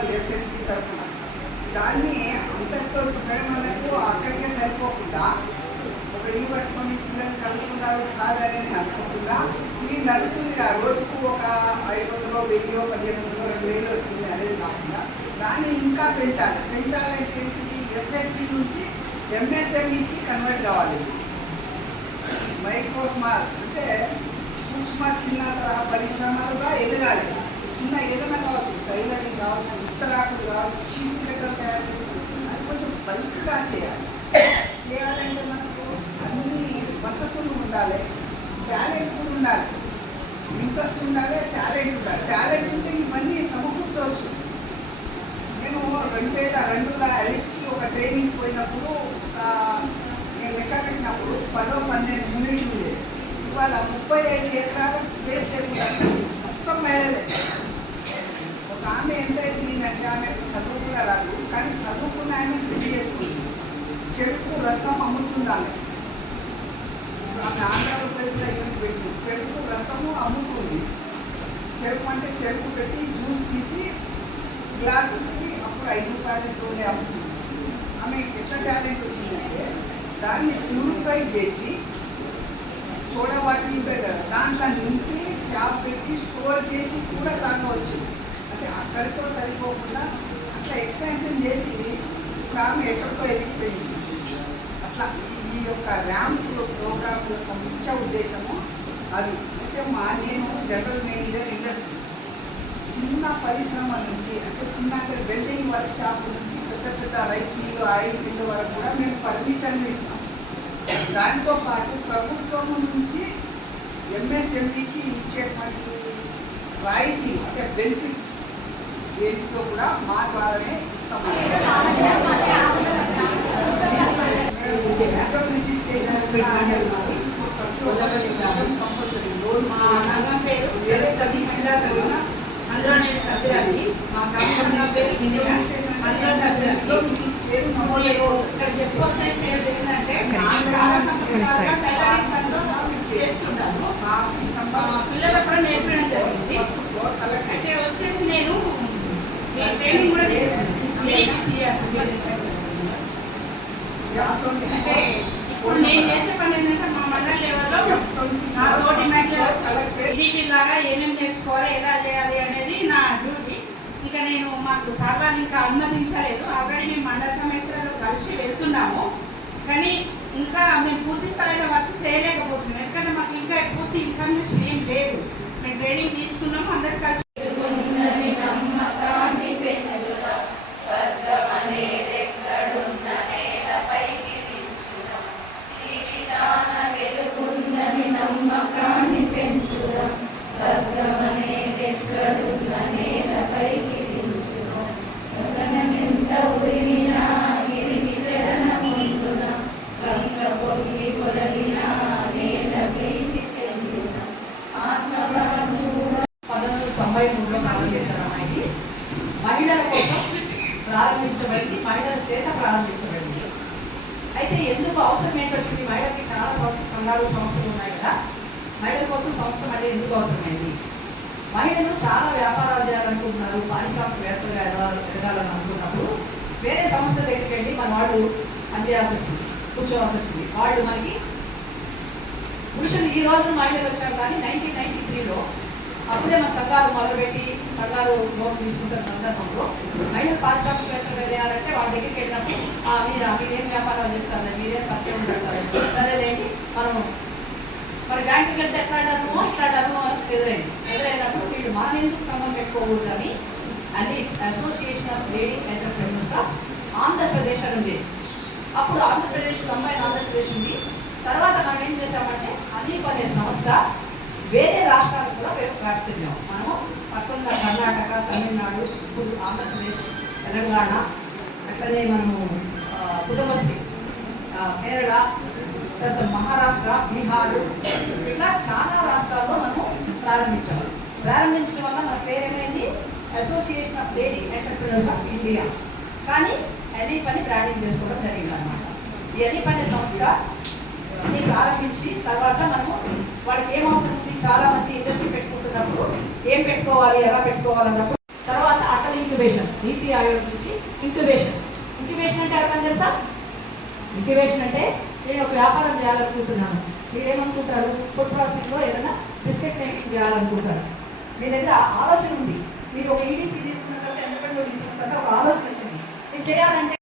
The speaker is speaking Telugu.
చేస్తున్నారు ఎస్ఎస్సి తరఫున. దాన్ని అంతటితో మనకు అక్కడికే సరిపోకుండా ఒక ఇల్లు కట్టుకొని పిల్లలు చదువుకుంటారు చాలు అనేది అనుకోకుండా ఇది నడుస్తుంది. రోజుకు ఒక 500, 1000, 1500, 2000 వస్తుంది అనేది కాకుండా దాన్ని ఇంకా పెంచాలంటే ఏంటిది, ఎస్హెచ్జి నుంచి ఎంఎస్ఎంఈకి కన్వర్ట్ కావాలి. మైక్రో స్మాల్ అంటే సూక్ష్మ చిన్న తరహా పరిశ్రమలుగా ఎదగాలి. చిన్న ఏదైనా కావచ్చు, టైలరింగ్ కావచ్చు, ఇస్తరాకులు కావచ్చు, చీప్ లెటర్ తయారు చేసుకుంటుంది. అది కొంచెం బల్క్గా చేయాలంటే మనకు అన్ని వసతులు ఉండాలి, టాలెంట్ కూడా ఉండాలి, ఇంట్రెస్ట్ ఉండాలి, టాలెంట్ ఉండాలి. టాలెంట్ ఉంటే ఇవన్నీ సమకూర్చవచ్చు. నేను 2002లో ఎలిక్కి ఒక ట్రైనింగ్ పోయినప్పుడు నేను లెక్క పెట్టినప్పుడు 10-12 యూనిట్లు ఉండేది. ఇవాళ 35 ఎకరాల వేస్ట్ లేకుండా మొత్తం మహిళలే. ఒక ఆమె ఎంత ఎదిగిందంటే ఆమె చదువు కూడా రాదు, కానీ చదువుకున్న ఆమె పెళ్లి చేసుకుంది. చెరుకు రసం అమ్ముతుంది ఆమె. ఆమె ఆంధ్రాలో కూడా ఈవెంట్ పెట్టింది. చెరుకు రసము అమ్ముతుంది. చెరుకు అంటే చెరుకు పెట్టి జ్యూస్ తీసి గ్లాసుకి అప్పుడు 5 రూపాయలతోనే అమ్ముతుంది. ఆమె ఎట్లా టాలెంట్ వచ్చిందంటే దాన్ని ప్యూరిఫై చేసి సోడా బాటిల్ ఉంటాయి కదా, దాంట్లో నింపి క్యాప్ పెట్టి స్టోర్ చేసి కూడా తాగవచ్చు. అంటే అక్కడితో సరిపోకుండా అట్లా ఎక్స్పెన్షన్ చేసి ఇప్పుడు ఆమె ఎక్కడికో ఎదిగిపోయింది. అట్లా ఈ యొక్క ర్యాంప్ ప్రోగ్రామ్ యొక్క ముఖ్య ఉద్దేశము అది. అయితే నేను జనరల్ మేనేజర్ ఇండస్ట్రీస్. చిన్న పరిశ్రమ నుంచి అంటే చిన్న వెల్డింగ్ వర్క్ షాప్ నుంచి పెద్ద రైస్ మిల్లు, ఆయిల్ మిల్లు వరకు కూడా మేము పర్మిషన్లు ఇస్తాం. దాంతో పాటు ప్రభుత్వం నుంచి ఎంఎస్ఎంఈకి ఇచ్చేటువంటి రాయితీ అంటే బెనిఫిట్స్ దేంట్లో కూడా మా ద్వారానే ఇస్తాం. రిజిస్ట్రేషన్ అందులో నేను సభ్యురాలి. మా కంపెనీ పేరు అందులో సభ్యురాలి. ఇక్కడ చెప్పుకోవాల్సిన ఏంటంటే చాలా సంవత్సరాలుగా టైలరింగ్ పనులు చేస్తున్నాను. పిల్లలకు కూడా నేర్పడం జరిగింది. అయితే వచ్చేసి నేను ట్రైనింగ్ కూడా తీసుకున్నాను. అంటే ఇప్పుడు నేను చేసే పని ఏంటంటే మా మండల లెవెల్లో నా తోటి మహిళలు టీవీ ద్వారా ఏమేమి నేర్చుకోవాలి, ఎలా చేయాలి అనేది నా డ్యూటీ. ఇక నేను మాకు సార్వాలు ఇంకా అనుమతించలేదు. ఆల్రెడీ మేము మండల సమితులలో కలిసి వెళ్తున్నాము, కానీ ఇంకా మేము పూర్తి స్థాయిలో వర్క్ చేయలేకపోతున్నాం. ఎందుకంటే మాకు ఇంకా పూర్తి ఇన్ఫర్మేషన్ ఏం లేదు. మేము ట్రైనింగ్ తీసుకున్నాము, అందరు కలిసి మహిళల కోసం ప్రారంభించబడింది, మహిళల చేత ప్రారంభించబడింది. అయితే ఎందుకు అవసరం ఏంటొచ్చింది? మహిళలకి చాలా సంఘాలు, సంస్థలు ఉన్నాయి కదా. మహిళల కోసం సంస్థ మళ్ళీ ఎందుకు అవసరమైంది? మహిళలు చాలా వ్యాపారాలు చేయాలనుకుంటున్నారు, పారిశ్రామికవేత్తలుగా ఎదగాలని అనుకున్నప్పుడు వేరే సంస్థ దగ్గరికి వెళ్ళి మన వాళ్ళు పనిచేయాల్సి వచ్చింది, కూర్చోవాల్సి వచ్చింది. వాళ్ళు మనకి పురుషులు ఈ రోజు మహిళలు వచ్చారు, కానీ 1993లో అప్పుడే మన సంఘాలు మొదలుపెట్టి సంఘాలు లోన్ తీసుకుంటున్న సందర్భంలో మహిళలు పారిశ్రామికవేత్తలుగా చేయాలంటే వాళ్ళ దగ్గరికి వెళ్ళినప్పుడు మీరేం వ్యాపారాలు చేస్తారు, మీరేం పరిచయం పెడతారు, సరేలేండి మరి బ్యాంకుకి వెళ్తే ఎట్లాడాను ఎదురైనప్పుడు వీళ్ళు మనం ఎందుకు సంబంధం పెట్టుకోకూడదు అని అది association of lady entrepreneurs of Andhra Pradesh అని ఉంది. అప్పుడు ఆంధ్రప్రదేశ్ కంబైన్ ఆంధ్రప్రదేశ్ ఉంది. తర్వాత మనం ఏం చేసామంటే అలీప్ అనే సంస్థ వేరే రాష్ట్రాలకు కూడా ప్రాప్తించాం. మనము పక్కన కర్ణాటక, తమిళనాడు, ఇప్పుడు ఆంధ్రప్రదేశ్, తెలంగాణ, అట్లనే మనము పుదుమస్తి, కేరళ, తర్వాత మహారాష్ట్ర, బీహార్, ఇట్లా చాలా రాష్ట్రాల్లో మనము ప్రారంభించాము. ప్రారంభించడం వల్ల మన పేరేమైంది association of lady entrepreneurs of India. కానీ అలీప్ అని బ్రాండింగ్ చేసుకోవడం జరిగింది అన్నమాట. ఈ అలీప్ అనే సంస్థ అన్ని ప్రారంభించి తర్వాత మనము వాళ్ళకి ఏం అవసరం ఉంది, చాలా మంది ఇండస్ట్రీ పెట్టుకుంటున్నప్పుడు ఏం పెట్టుకోవాలి, ఎలా పెట్టుకోవాలన్నప్పుడు తర్వాత అది ఇంక్యుబేషన్. నీతి ఆయోగ్ నుంచి ఇంక్యుబేషన్. ఇంక్యుబేషన్ అంటే అర్థం తెలుసా? ఇంక్యుబేషన్ అంటే నేను ఒక వ్యాపారం చేయాలనుకుంటున్నాను. మీరేమనుకుంటారు? ఫుడ్ ప్రాసెసింగ్లో ఏదైనా బిస్కెట్ మేకింగ్ చేయాలనుకుంటారు. మీ దగ్గర ఆలోచన ఉంది. మీరు ఒక ఈడీపీ తీసుకున్న తర్వాత ఎంతమంది తీసుకున్న తర్వాత ఒక ఆలోచన వచ్చింది. ఇది చేయాలంటే